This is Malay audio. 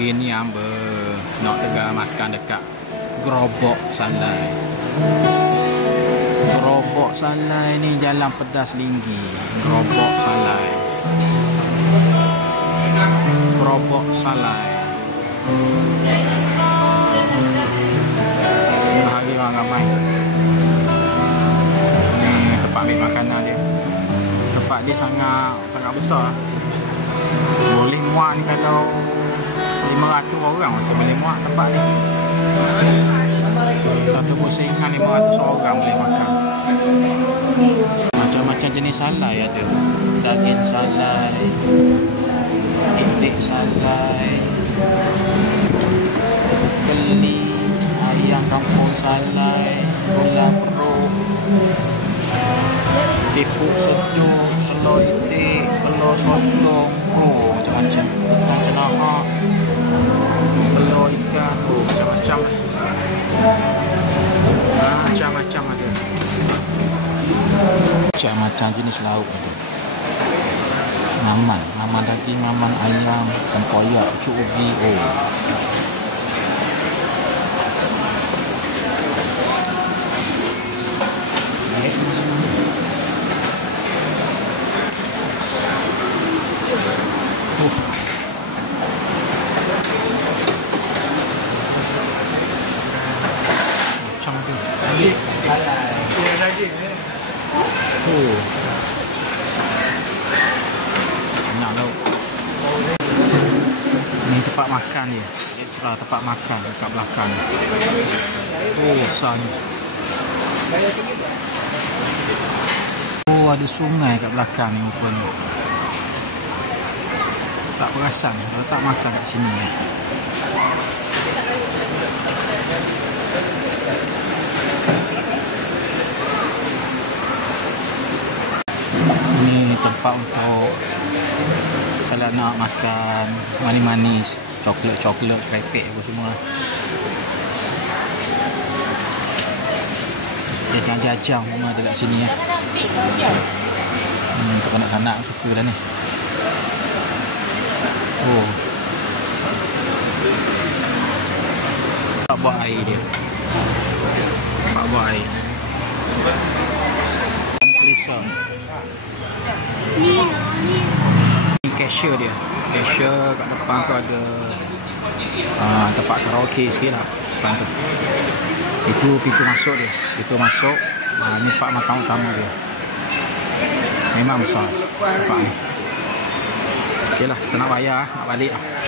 Hari ni hamba nak tengah makan dekat Gerobok Salai. Gerobok Salai ni Jalan Pedas Linggi. Gerobok Salai. Gerobok Salai. Hari orang ramai. Ni tempat ambil makanan dia. Tempat dia sangat besar. Boleh muat ni kalau 500 orang masih boleh muat tempat ni. Satu pusingan 500 orang boleh makan. Macam-macam jenis salai ada. Daging salai, itik salai, keli, ayam kampung salai, gula perut, siput sejuk, telur itik, telur sotong, macam-macam. Telur cenahak, telur ikan, macam-macam. Macam-macam ada. Macam-macam jenis lauk ada. Maman daging, maman ayam, tempoyak, pucuk ubi. Macam tu. Banyak lauk. Ni tempat makan dia. Extra tempat makan dekat belakang. Besarnya. Ada sungai kat belakang ni rupanya. Tak perasan kalau tak makan kat sini ya. Ni tempat untuk kalau nak makan manis-manis, coklat, krepek apa semua. Jajang-jajang semua ada kat sini ya. Untuk anak-anak suka dah ni. Tak buat air dia. Tak buat air. Kelisa. Ni cashier dia. Cashier kat depan tu ada tempat karaoke sikit lah. Depan tu. Itu pintu masuk dia. Pintu masuk. Ni tempat makan utama dia. Memang besar tempat ni. Okey lah, kita nak bayar, nak balik lah.